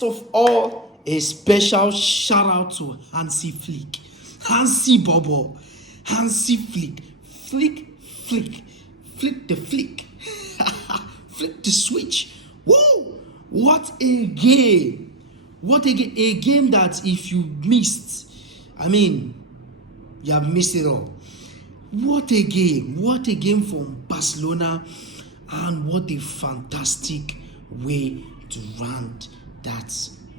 First of all, a special shout out to Hansi Flick. Hansi Bobo. Hansi Flick. Flick the flick. Flick the switch. Woo! What a game. What a game. A game that if you missed, you have missed it all. What a game. What a game from Barcelona. And what a fantastic way to round that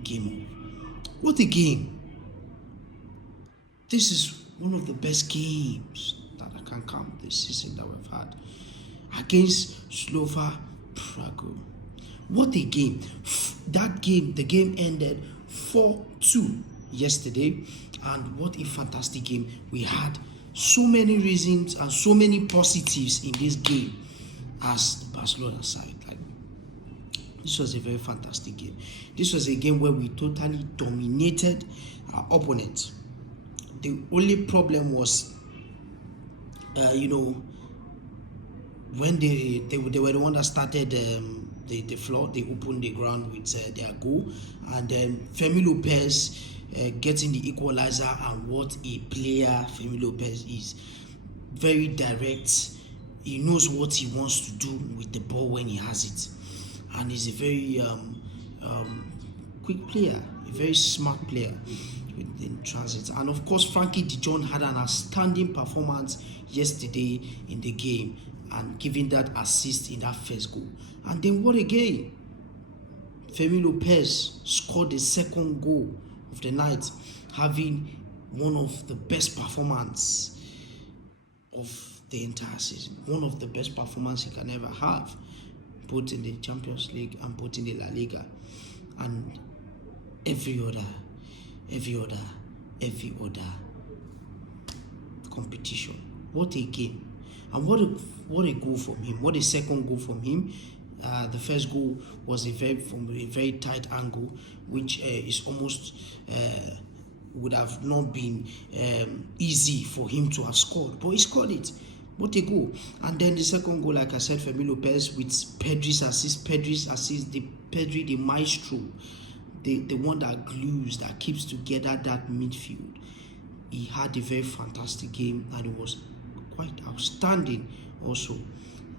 game up. What a game. This is one of the best games that I can count this season that we've had. Against Slova Prague. What a game. That game, the game ended 4-2 yesterday. And what a fantastic game. We had so many reasons and so many positives in this game as the Barcelona side. This was a very fantastic game. This was a game where we totally dominated our opponent. The only problem was, when they were the one that started the floor, they opened the ground with their goal, and then Fermi Lopez getting the equalizer. And what a player Fermi Lopez is! Very direct. He knows what he wants to do with the ball when he has it, and he's a very quick player, a very smart player in transit. And of course, Frankie de Jong had an outstanding performance yesterday in the game, and giving that assist in that first goal. And then what a game! Fermi Lopez scored the second goal of the night, having one of the best performances of the entire season. One of the best performances he can ever have, both in the Champions League and both in the La Liga, and every other competition. What a game. And what a goal from him. What a second goal from him. The first goal was from a very tight angle, which is almost would have not been easy for him to have scored, but he scored it. What a goal. And then the second goal, like I said, Fermi Lopez with Pedri's assist, Pedri the maestro, the one that glues, that keeps together that midfield. He had a very fantastic game, and it was quite outstanding also.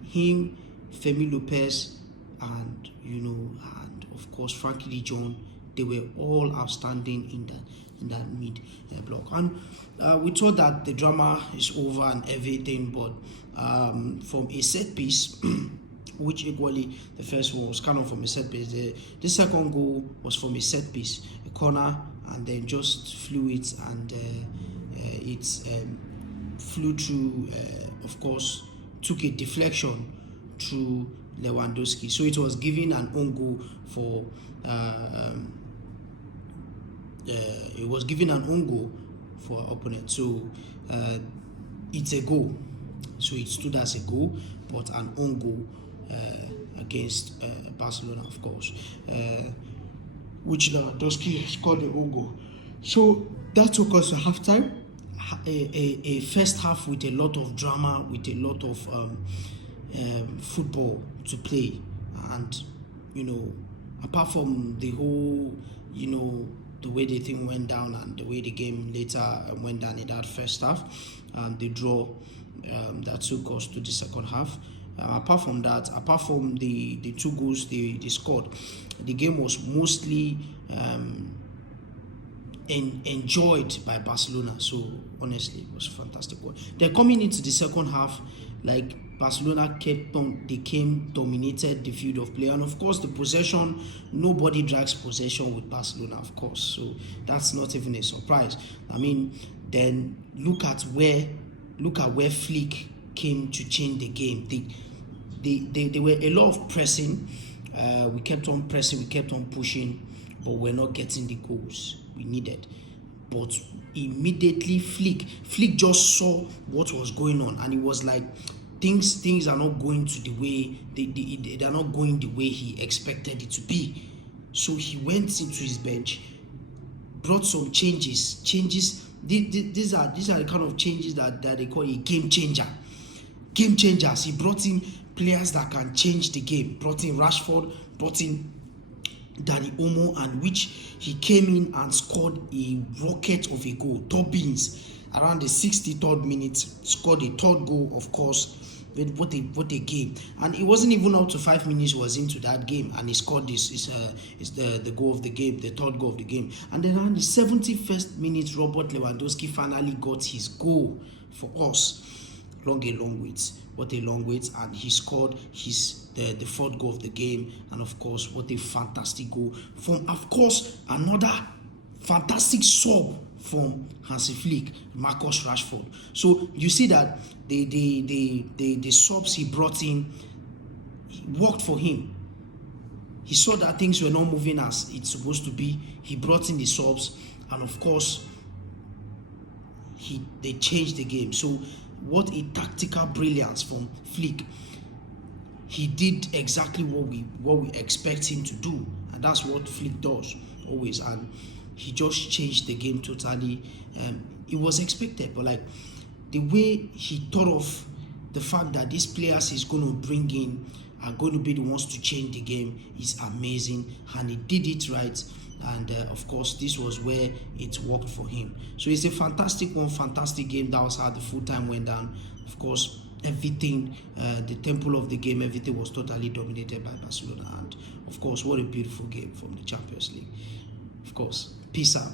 Him, Fermi Lopez, and of course Frankie de Jong, they were all outstanding in that mid block. And we thought that the drama is over and everything, but from a set piece, which equally the first one was kind of from a set piece, the second goal was from a set piece, a corner, and then just flew it, and it flew through, of course, took a deflection through Lewandowski. So it was given an own goal for our opponent. So it's a goal. So it stood as a goal, but an own goal against Barcelona, of course, which Lewandowski scored the own goal. So that took us to halftime. A first half with a lot of drama, with a lot of football to play, and apart from the whole the way the thing went down and the way the game later went down in that first half, and the draw that took us to the second half. Apart from that, apart from the two goals they scored, the game was mostly enjoyed by Barcelona. So honestly, it was fantastic. Then coming into the second half, Barcelona dominated the field of play, and of course the possession, nobody drags possession with Barcelona, of course, so that's not even a surprise. Then look at where Flick came to change the game. There were a lot of pressing. We kept on pressing, we kept on pushing, but we're not getting the goals we needed. But immediately Flick just saw what was going on, and it was like things are not going to the way they are not going the way he expected it to be. So he went into his bench, brought some changes. These are the kind of changes that they call a game changer. Game changers. He brought in players that can change the game. Brought in Rashford, brought in Danny Olmo, and which he came in and scored a rocket of a goal. Dobbins, around the 63rd minute, scored a third goal, of course. What a game. And it wasn't even up to 5 minutes was into that game, and he scored this. Is the goal of the game, the third goal of the game. And then around the 71st minute, Robert Lewandowski finally got his goal for us. A long wait. What a long wait. And he scored the fourth goal of the game. And of course, what a fantastic goal from, of course, another fantastic sub from Hansi Flick, Marcus Rashford. So you see that the subs he brought in worked for him. He saw that things were not moving as it's supposed to be. He brought in the subs, and of course, they changed the game. So what a tactical brilliance from Flick. He did exactly what we expect him to do, and that's what Flick does always. And he just changed the game totally. It was expected, but like the way he thought of the fact that these players he's going to bring in are going to be the ones to change the game is amazing, and he did it right. And of course, this was where it worked for him. So it's a fantastic game. That was how the full time went down. Of course, everything, the temple of the game, everything was totally dominated by Barcelona. And of course, what a beautiful game from the Champions League. Of course, peace out.